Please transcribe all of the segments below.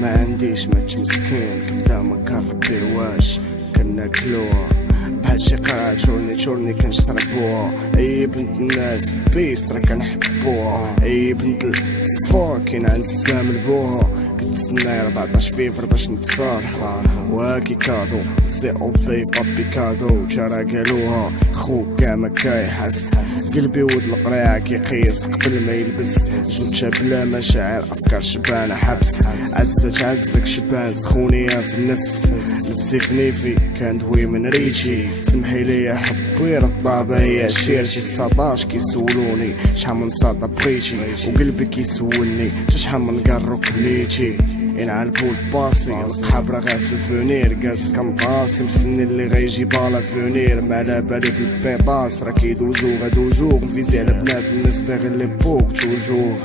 ما عنديش ما تمسكين كبدا ما كنربيوهاش كناكلوها بحال شي قرعة تشورني كنشربوها. اي بنت الناس بيس راه كنحبوها. اي بنت الفور كاين عند السام لبوها. كتسناي 14 فيفر باش نتصالحو واكي كادو سي او بي بابي كادو ترى قالوها خوك كاع ما كيحس قلبي ود القريعة كيقيس قبل ما يلبس جود شاب بلا مشاعر افكار شبانة حبس عزك شبان سخونية في النفس نفسي فنيفي كان دوي من ريتي سمحي لي حبي الطابة هي شيرتي 19 كيسولوني شحال من صاطة بغيتي وقلبي كيسولني شحال من قرو كليتي ينعلبو الباسي القحابرة غا سوفونير قاس كنطاسي مسني اللي غيجي بالا فونير ما على بالي بالبيباس راه كيدوزو غادوجوغ مفيزي على بنات الناس باغي اللي بوك توجوغ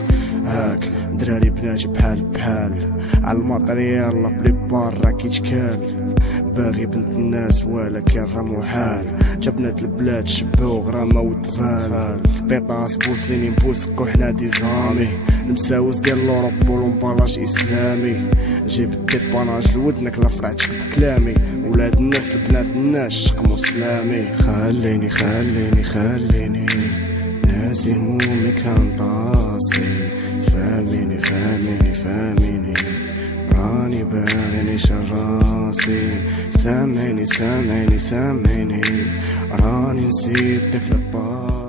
هاك دراري بناتي بحال على الماتريال لابلي بار راه كيتكال باغي بنت الناس ولكن راه محال جا بنات البلاد شبهو غرامة وطفال بيطاس بوسيني نبوسكو حنا دي زامي المساوس ديال لوروب والمبالاج اسلامي جيب الديباناج لودنك لا فرعتك بكلامي ولاد الناس البنات الناس شقمو سلامي خليني ناسي همومي كان طاسي فهميني راني باغي نشر راسي سامحيني راني نسيت داك البار.